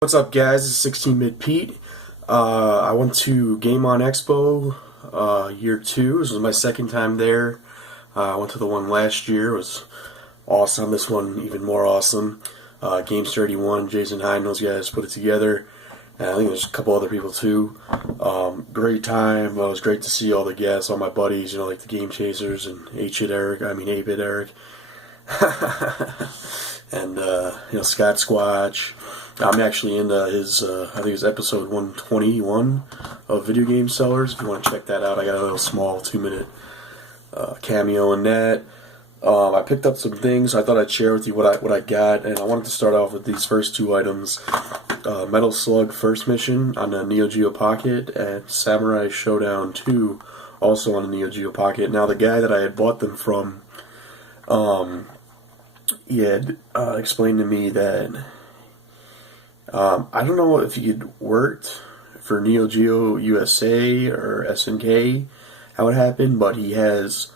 What's up, guys? This is 16-Bit Pete. I went to Game On Expo year 2. This was my second time there. I went to the one last year. It was awesome. This one even more awesome. Games 31, Jason Hine, those guys put it together. And I think there's a couple other people too. Great time. It was great to see all the guests, all my buddies, like the Game Chasers and 8-Bit Eric. And Scott Squatch. I'm actually in his, I think it's episode 121 of Video Game Sellers. If you want to check that out, I got a little small 2-minute cameo in that. I picked up some things. So I thought I'd share with you what I got, and I wanted to start off with these first two items: Metal Slug First Mission on the Neo Geo Pocket, and Samurai Showdown 2, also on the Neo Geo Pocket. Now, the guy that I had bought them from, he had explained to me that I don't know if he had worked for Neo Geo USA or SNK, how it happened, but he has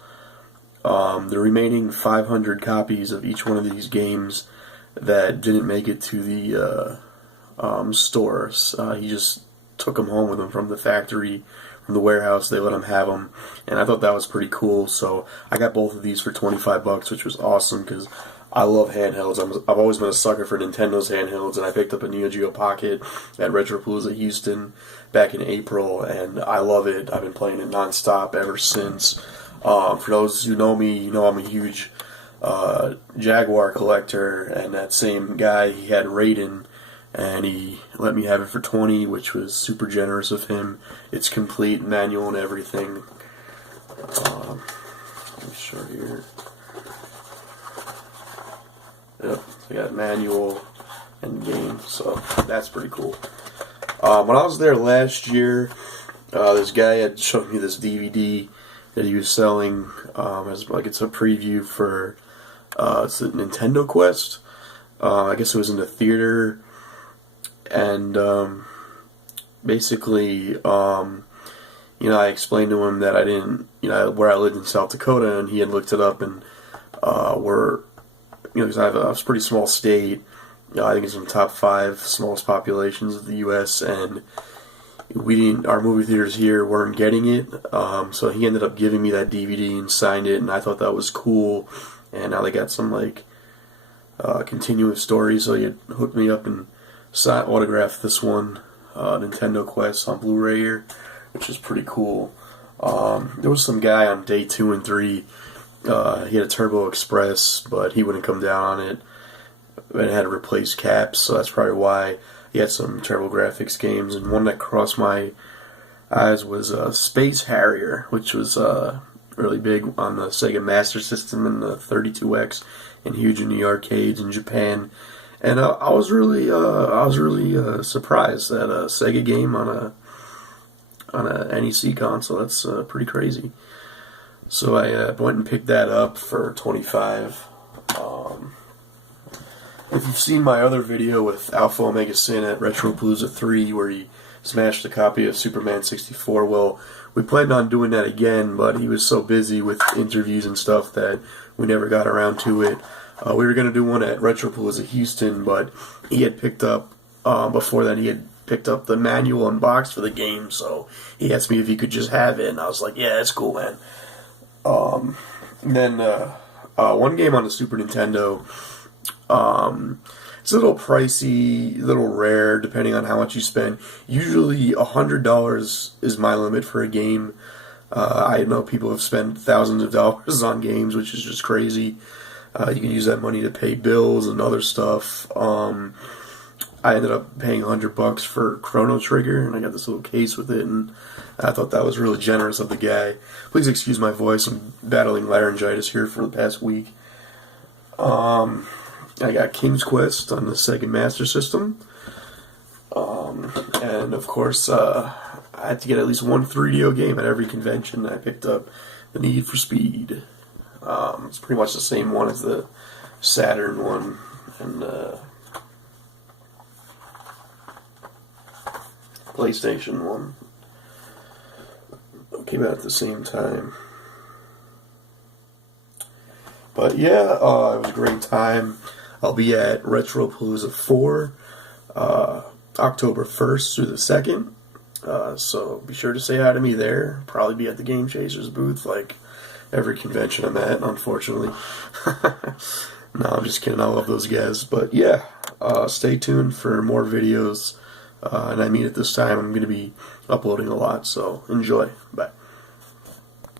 the remaining 500 copies of each one of these games that didn't make it to the stores. He just took them home with him from the factory, from the warehouse. They let him have them, and I thought that was pretty cool. So I got both of these for $25, which was awesome because I love handhelds. I've always been a sucker for Nintendo's handhelds, and I picked up a Neo Geo Pocket at Retropalooza Houston back in April, and I love it. I've been playing it nonstop ever since. For those who know me, I'm a huge Jaguar collector, and that same guy, he had Raiden, and he let me have it for $20, which was super generous of him. It's complete, manual and everything. Let me show here. Yep, I got manual and game, so that's pretty cool. When I was there last year, this guy had shown me this DVD that he was selling as like it's a preview for it's a Nintendo Quest. I guess it was in the theater, and basically, I explained to him that I didn't, where I lived in South Dakota, and he had looked it up, and we're because I have a pretty small state. I think it's in the top 5 smallest populations of the U.S., and our movie theaters here weren't getting it, so he ended up giving me that DVD and signed it, and I thought that was cool. And now they got some continuous stories, so he had hooked me up and autographed this one, Nintendo Quest on Blu-ray here, which is pretty cool. There was some guy on day 2 and 3. He had a Turbo Express, but he wouldn't come down on it. It had to replace caps, so that's probably why. He had some TurboGrafx games, and one that crossed my eyes was Space Harrier, which was really big on the Sega Master System and the 32X, and huge in the arcades in Japan. And I was really surprised that a Sega game on a NEC console. That's pretty crazy. So I went and picked that up for $25. If you've seen my other video with Alpha Omega Sin at Retropalooza 3, where he smashed a copy of Superman 64, well, we planned on doing that again, but he was so busy with interviews and stuff that we never got around to it. We were going to do one at Retropalooza Houston, but he had picked up, before that, he had picked up the manual and box for the game, so he asked me if he could just have it, and I was like, yeah, that's cool, man. Then one game on the Super Nintendo, it's a little pricey, a little rare, depending on how much you spend. Usually $100 is my limit for a game. I know people have spent thousands of dollars on games, which is just crazy. You can use that money to pay bills and other stuff. I ended up paying $100 for Chrono Trigger, and I got this little case with it, and I thought that was really generous of the guy. Please excuse my voice. I'm battling laryngitis here for the past week. I got King's Quest on the Sega Master System. And of course, I had to get at least one 3DO game at every convention. I picked up the Need for Speed. It's pretty much the same one as the Saturn one, and PlayStation one. Came out at the same time. But yeah, it was a great time. I'll be at Retropalooza 4 October 1st through the 2nd. So be sure to say hi to me there. Probably be at the Game Chasers booth like every convention I'm at, unfortunately. No, I'm just kidding. I love those guys. But yeah, stay tuned for more videos. And I mean, at this time, I'm going to be uploading a lot. So enjoy. Bye.